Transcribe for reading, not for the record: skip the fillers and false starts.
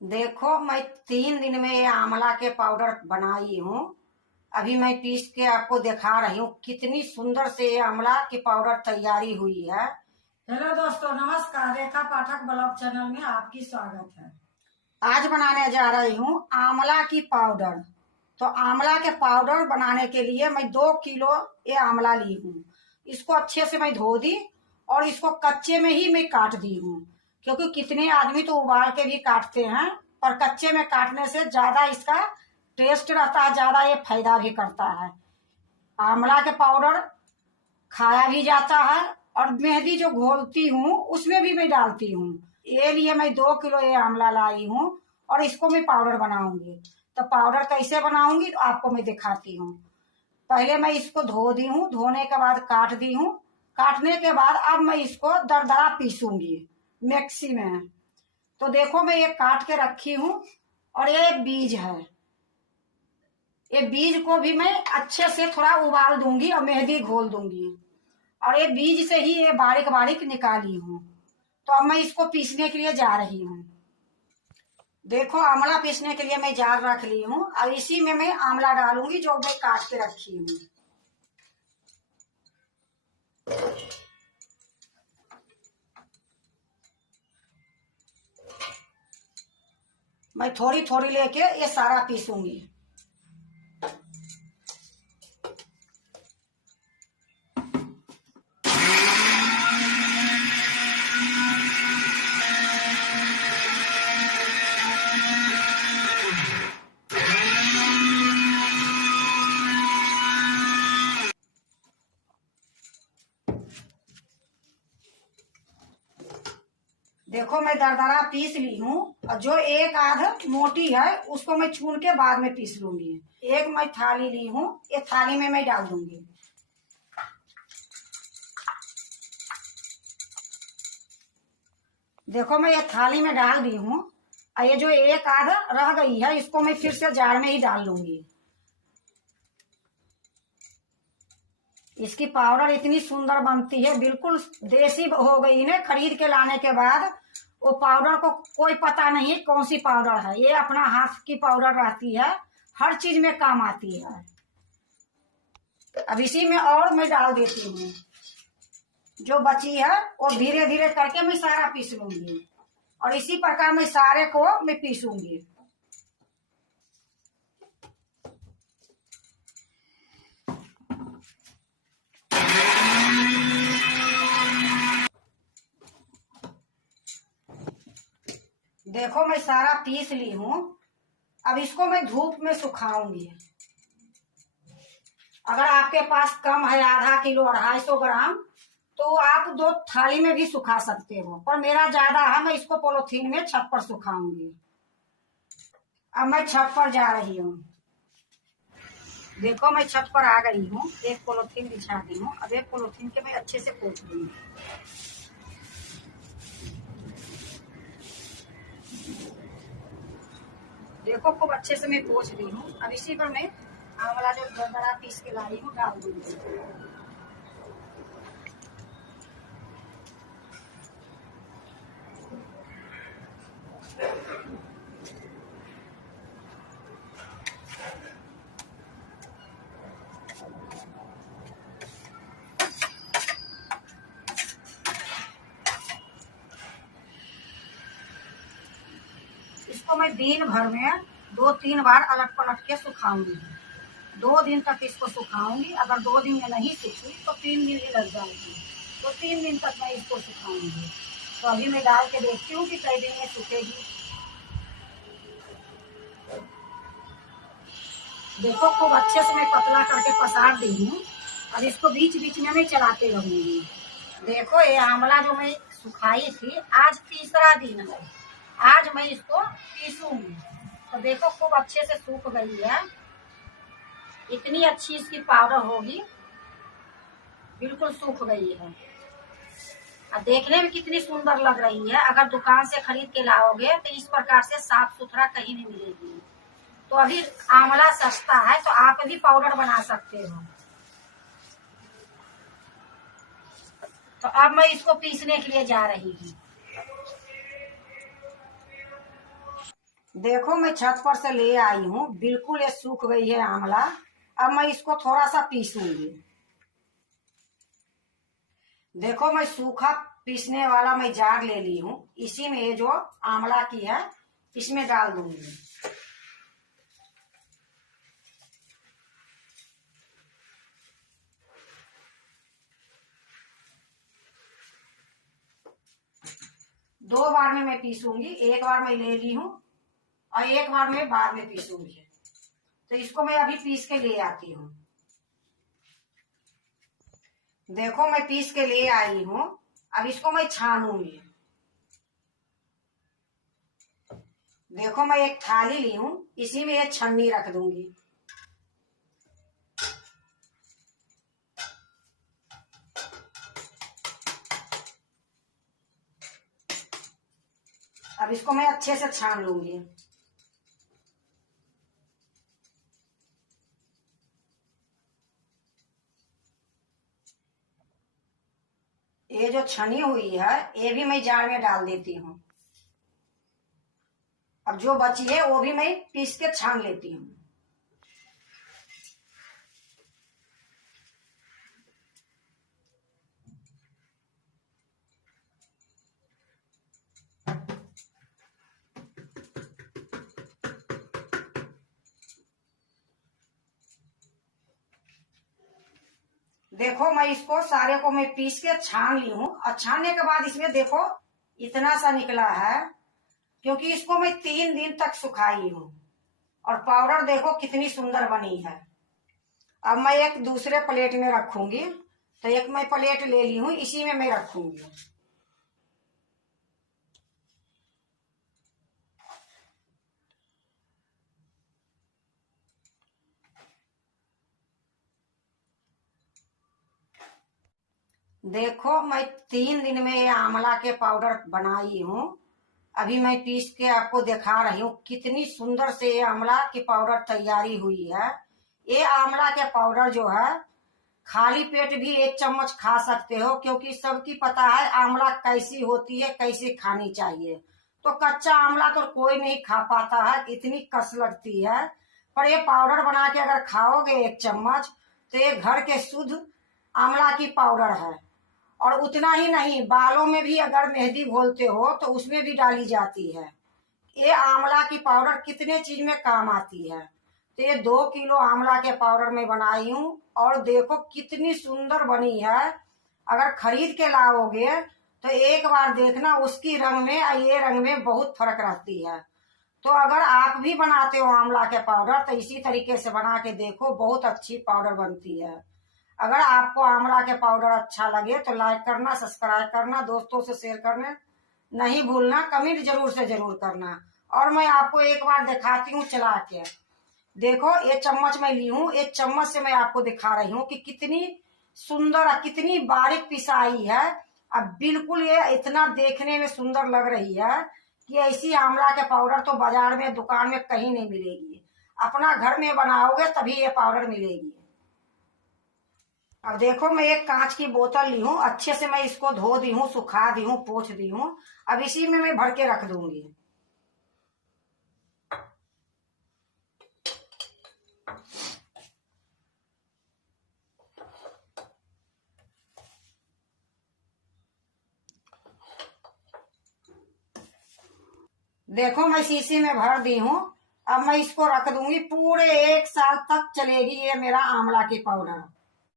देखो, मैं 3 दिन में ये आंवला के पाउडर बनाई हूँ। अभी मैं पीस के आपको दिखा रही हूँ कितनी सुंदर से ये आंवला की पाउडर तैयारी हुई है। हेलो दोस्तों, नमस्कार। रेखा पाठक ब्लॉग चैनल में आपकी स्वागत है। आज बनाने जा रही हूँ आंवला की पाउडर। तो आंवला के पाउडर बनाने के लिए मैं 2 किलो ये आंवला ली हूँ। इसको अच्छे से मैं धो दी और इसको कच्चे में ही मैं काट दी हूँ, क्योंकि कितने आदमी तो उबाल के भी काटते हैं, पर कच्चे में काटने से ज्यादा इसका टेस्ट रहता है, ज्यादा ये फायदा भी करता है। आंवला के पाउडर खाया भी जाता है और मेहंदी जो घोलती हूँ उसमें भी मैं डालती हूँ। ये लिए मैं 2 किलो ये आंवला लाई हूँ और इसको मैं पाउडर बनाऊंगी। तो पाउडर कैसे बनाऊंगी तो आपको मैं दिखाती हूँ। पहले मैं इसको धो दी हूँ, धोने के बाद काट दी हूँ। काटने के बाद अब मैं इसको दरदरा पीसूंगी मिक्सी में। तो देखो, मैं ये काट के रखी हूँ और ये बीज है। ये बीज को भी मैं अच्छे से थोड़ा उबाल दूंगी और मेहंदी घोल दूंगी, और ये बीज से ही ये बारीक बारीक निकाली हूँ। तो अब मैं इसको पीसने के लिए जा रही हूँ। देखो, आंवला पीसने के लिए मैं जार रख ली हूँ और इसी में मैं आंवला डालूंगी जो मैं काट के रखी हूँ। मैं थोड़ी थोड़ी लेके ये सारा पीसूंगी। देखो, मैं दरदरा पीस ली हूँ और जो एक आध मोटी है उसको मैं छून के बाद में पीस लूंगी। एक मैं थाली ली हूँ, ये थाली में मैं डाल दूंगी। देखो, मैं ये थाली में डाल दी हूँ और ये जो एक आध रह गई है इसको मैं फिर से जार में ही डाल लूंगी। इसकी पाउडर इतनी सुंदर बनती है, बिल्कुल देसी हो गई है। खरीद के लाने के बाद वो पाउडर को कोई पता नहीं कौन सी पाउडर है। ये अपना हाथ की पाउडर रहती है, हर चीज में काम आती है। अब इसी में और मैं डाल देती हूँ। जो बची है वो धीरे धीरे करके मैं सारा पीस लूंगी और इसी प्रकार मैं सारे को मैं पीसूंगी। देखो, मैं सारा पीस ली हूँ। अब इसको मैं धूप में सुखाऊंगी। अगर आपके पास कम है, आधा किलो 250 ग्राम, तो आप 2 थाली में भी सुखा सकते हो, पर मेरा ज्यादा है, मैं इसको पॉलिथीन में छत पर सुखाऊंगी। अब मैं छत पर जा रही हूँ। देखो, मैं छत पर आ गई हूँ। एक पॉलिथीन बिछा दी हूँ। अब एक पॉलिथीन के मैं अच्छे से पोंछ दूंगी। देखो, खूब अच्छे से मैं पोंछ दी हूँ। अब इसी पर मैं आंवला जो दरदरा पीस के लाई हूँ डाल दूंगी। इसको मैं दिन भर में 2-3 बार अलट पलट के सुखाऊंगी। 2 दिन तक इसको सुखाऊंगी। अगर 2 दिन में नहीं सूखी तो 3 दिन भी लग जाएगी। तो 3 दिन तक मैं इसको सुखाऊंगी। तो अभी मैं डाल के देखती हूँ कि कई दिन में सूखेगी। देखो, खूब अच्छे से मैं पतला करके पसार दी हूँ। अब इसको बीच बीच में मैं चलाते रहूंगी। देखो, ये आंवला जो मैं सुखाई थी, आज तीसरा दिन है। आज मैं इसको पीसूंगी। तो देखो, खूब अच्छे से सूख गई है। इतनी अच्छी इसकी पाउडर होगी, बिल्कुल सूख गई है। और देखने में कितनी सुंदर लग रही है। अगर दुकान से खरीद के लाओगे तो इस प्रकार से साफ सुथरा कहीं नहीं मिलेगी। तो अभी आंवला सस्ता है, तो आप भी पाउडर बना सकते हो। तो अब मैं इसको पीसने के लिए जा रही हूँ। देखो मैं छत पर से ले आई हूँ, बिल्कुल ये सूख गई है आंवला। अब मैं इसको थोड़ा सा पीसूंगी। देखो मैं सूखा पीसने वाला मैं जार ले ली हूँ, इसी में ये जो आंवला की है इसमें डाल दूंगी। दो बार में मैं पीसूंगी, एक बार मैं ले ली हूँ और एक बार मैं बाद में पीसूंगी। तो इसको मैं अभी पीस के ले आती हूँ। देखो मैं पीस के ले आई हूँ, अब इसको मैं छानूंगी। देखो मैं एक थाली ली हूँ, इसी में ये छन्नी रख दूंगी। अब इसको मैं अच्छे से छान लूंगी। ये जो छनी हुई है ये भी मैं जार में डाल देती हूँ। अब जो बची है वो भी मैं पीस के छान लेती हूँ। देखो मैं इसको सारे को मैं पीस के छान ली हूँ और छानने के बाद इसमें देखो इतना सा निकला है, क्योंकि इसको मैं 3 दिन तक सुखाई हूँ। और पाउडर देखो कितनी सुंदर बनी है। अब मैं एक दूसरे प्लेट में रखूंगी। तो एक मैं प्लेट ले ली हूँ, इसी में मैं रखूंगी। देखो मैं 3 दिन में ये आंवला के पाउडर बनाई हूँ। अभी मैं पीस के आपको दिखा रही हूँ कितनी सुंदर से ये आंवला की पाउडर तैयारी हुई है। ये आंवला के पाउडर जो है खाली पेट भी 1 चम्मच खा सकते हो, क्योंकि सबकी पता है आंवला कैसी होती है, कैसे खानी चाहिए। तो कच्चा आंवला तो कोई नहीं खा पाता है, इतनी कस लगती है। पर ये पाउडर बना के अगर खाओगे 1 चम्मच, तो ये घर के शुद्ध आंवला की पाउडर है। और उतना ही नहीं, बालों में भी अगर मेहंदी घोलते हो तो उसमें भी डाली जाती है। ये आंवला की पाउडर कितने चीज में काम आती है। तो ये 2 किलो आंवला के पाउडर में बनाई हूँ और देखो कितनी सुंदर बनी है। अगर खरीद के लाओगे तो एक बार देखना, उसकी रंग में और ये रंग में बहुत फर्क रहती है। तो अगर आप भी बनाते हो आंवला के पाउडर तो इसी तरीके से बना के देखो, बहुत अच्छी पाउडर बनती है। अगर आपको आंवला के पाउडर अच्छा लगे तो लाइक करना, सब्सक्राइब करना, दोस्तों से शेयर करना नहीं भूलना, कमेंट जरूर से जरूर करना। और मैं आपको एक बार दिखाती हूँ चला के। देखो ये चम्मच मैं ली हूँ, एक चम्मच से मैं आपको दिखा रही हूँ कि कितनी सुंदर, कितनी बारीक पिसाई है। अब बिल्कुल ये इतना देखने में सुंदर लग रही है कि ऐसी आंवला के पाउडर तो बाजार में, दुकान में कहीं नहीं मिलेगी। अपना घर में बनाओगे तभी ये पाउडर मिलेगी। अब देखो मैं एक कांच की बोतल ली हूँ, अच्छे से मैं इसको धो दी हूँ, सुखा दी हूँ, पोंछ दी हूँ। अब इसी में मैं भर के रख दूंगी। देखो मैं शीशी में भर दी हूँ। अब मैं इसको रख दूंगी, पूरे 1 साल तक चलेगी ये मेरा आंवला की पाउडर।